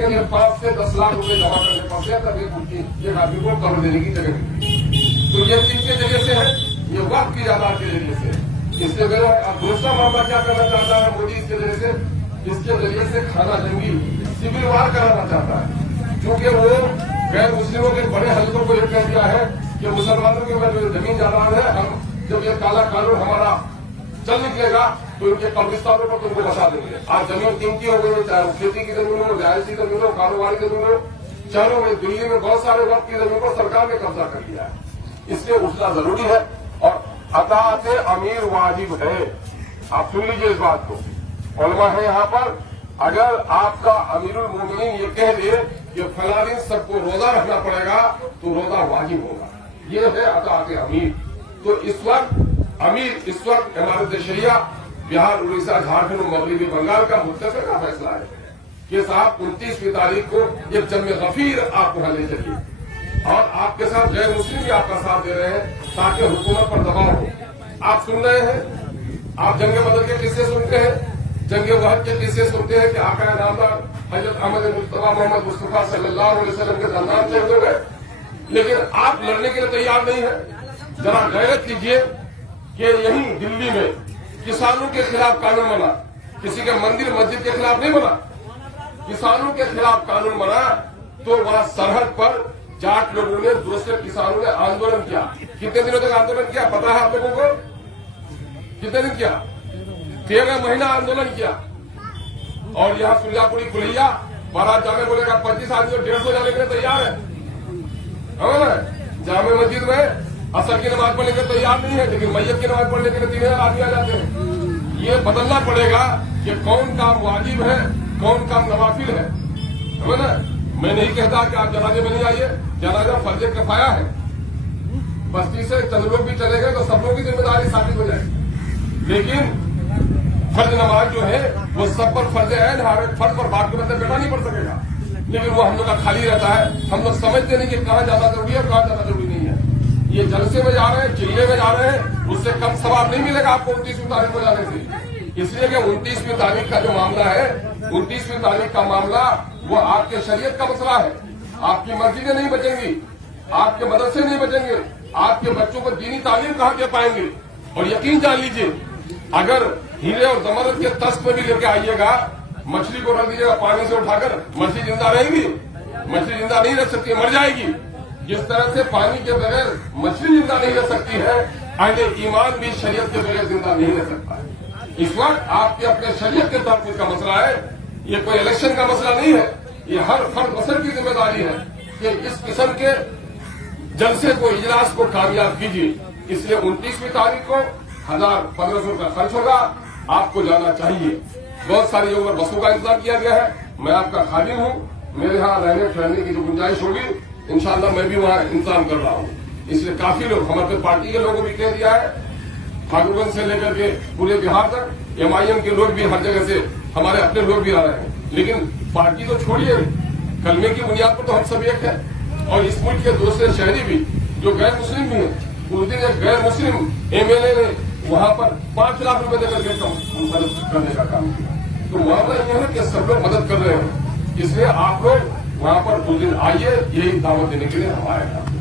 करीब 5 से 10 लाख रुपए जमा करने पड़ते हैं तभी एक आदमी को कवर देने की जगह मिलती है। तो ये किसके जरिए से है? ये वक्त की जायदाद के जरिए से। इससे मेरा दूसरा मामला क्या करना चाहता है मोदी, इसके जरिए से खाना जंगी सिविल वार कराना चाहता है, क्योंकि वो गैर मुस्लिमों के बड़े हल्कों को ये कह दिया है कि मुसलमानों के जो जमीन जायदाद है, हम जब ये काला कानून हमारा चल निकलेगा तो इनके कब्रिस्तानों पर तुमको बसा देंगे। आज जमीन कीमती हो गई है, चाहे वो खेती की जमीन हो, रिहायशी जमीन हो, कारोबारी जमीन हो। शहरों में दिल्ली में बहुत सारे वक्त की जमीन को सरकार ने कब्जा कर लिया है। इसलिए उठना जरूरी है और अताअत अमीर वाजिब है। आप सुन लीजिए इस बात को, उलमा है यहाँ पर। अगर आपका अमीरुल मोमिनीन ये कह दे कि फला दिन सबको रोजा रखना पड़ेगा तो रोजा वाजिब होगा, ये है अताअत अमीर। तो इस वक्त इमारत शरिया बिहार, उड़ीसा, झारखंड और मगरबी बंगाल का मुत्तफिका फैसला है कि साहब 29वीं तारीख को एक जम्मे गफीर आप वहां ले चलिए और आपके साथ गैर मुस्लिम भी आपका साथ दे रहे हैं ताकि हुकूमत पर दबाव हो। आप सुन रहे हैं, आप जंगे बदर के किस्से सुनते हैं, जंगे वहद के किस्से सुनते हैं कि आका नामदार हजरत अहमद मुस्तफा मोहम्मद मुस्तफा सल्लल्लाहु अलैहि वसल्लम के दरमियान से हो गए, लेकिन आप लड़ने के लिए तैयार नहीं है। जरा गैरत कीजिए कि यही दिल्ली में किसानों के खिलाफ कानून बना, किसी के मंदिर मस्जिद के खिलाफ नहीं बना, किसानों के खिलाफ कानून बना, तो वहां सरहद पर जाट लोगों ने, दूसरे किसानों ने आंदोलन किया। कितने दिनों तक आंदोलन किया पता है आप लोगों को? कितने दिन किया? 13 महीना आंदोलन किया। और यहाँ सुल्लापुरी खुलैया बारात जाने बोलेगा 25 आदमी 150 जाने के लिए तैयार है। जामे मस्जिद में असर की नमाज पढ़ने के तैयार नहीं है, लेकिन मैयत की नमाज पढ़ने के लिए 3000 आदमी आ जाते हैं। ये बदलना पड़ेगा कि कौन काम वाजिब है, कौन काम नवाफिल है ना? मैं नहीं कहता कि आप जनाजे में नहीं आइए, जनाजा फर्ज किफाया है। बस्ती से चंद लोग भी चले गए तो सब लोगों की जिम्मेदारी साबित हो जाएगी, लेकिन फर्ज नमाज जो है वो सब पर फर्ज ऐन है। फर्ज पर बाप के बंदे बेटा नहीं पढ़ सकेगा, लेकिन वो हम लोग का खाली रहता है। हम लोग समझते नहीं कि कहाँ जाना जरूरी है, कहाँ जाना जरूरी नहीं है। ये जलसे में जा रहे हैं, चिल्ले में जा रहे हैं, उससे कम सवाब नहीं मिलेगा आपको 29वीं तारीख को जाने से। इसलिए कि 29वीं तारीख का जो मामला है, 29वीं तारीख का मामला वो आपके शरीयत का मसला है। आपकी मस्जिदें नहीं बचेंगी, आपके मदरसे नहीं बचेंगे, आपके बच्चों को दीनी तालीम कहाँ दे पाएंगे। और यकीन जान लीजिए, अगर हीरे और जमरत के तस्त में भी लेके आइएगा, मछली को रख दीजिएगा पानी से उठाकर, मछली जिंदा रहेगी? मछली जिंदा नहीं रह सकती, मर जाएगी। जिस तरह से पानी के बगैर मछली जिंदा नहीं रह सकती है, अहले ईमान भी शरीयत के बगैर जिंदा नहीं रह सकता है। इस वक्त आपके अपने शरीयत के तहत का मसला है, ये कोई इलेक्शन का मसला नहीं है। ये हर फर्द बसर की जिम्मेदारी है कि इस किस्म के जलसे को, इजलास को कामयाब कीजिए। इसलिए 29वीं तारीख को 1500 का खर्च होगा, आपको जाना चाहिए। बहुत सारी जगहों पर बसों का इंतजाम किया गया है। मैं आपका खादिम हूँ, मेरे यहाँ रहने ठहरने की जो गुंजाइश होगी इंशाअल्लाह मैं भी वहाँ इंतजाम कर रहा हूँ। इसलिए काफी लोग, हमारे पार्टी के लोगों भी कह दिया है, ठाकुरगंज से लेकर के पूरे बिहार तक MIM के लोग भी हर जगह से, हमारे अपने लोग भी आ रहे हैं। लेकिन पार्टी तो छोड़िए, कलमे की बुनियाद पर तो हम सब एक है। और इस मुल्क के दूसरे शहरी भी जो गैर मुस्लिम भी हैं, उस दिन एक गैर मुस्लिम MLA ने वहां पर 5 लाख रुपए देकर के मदद करने का काम किया। तो मामला यह है कि सब लोग मदद कर रहे हैं। इसलिए आप लोग वहां पर उस दिन आइए, यही दावत देने के लिए हम आए हैं।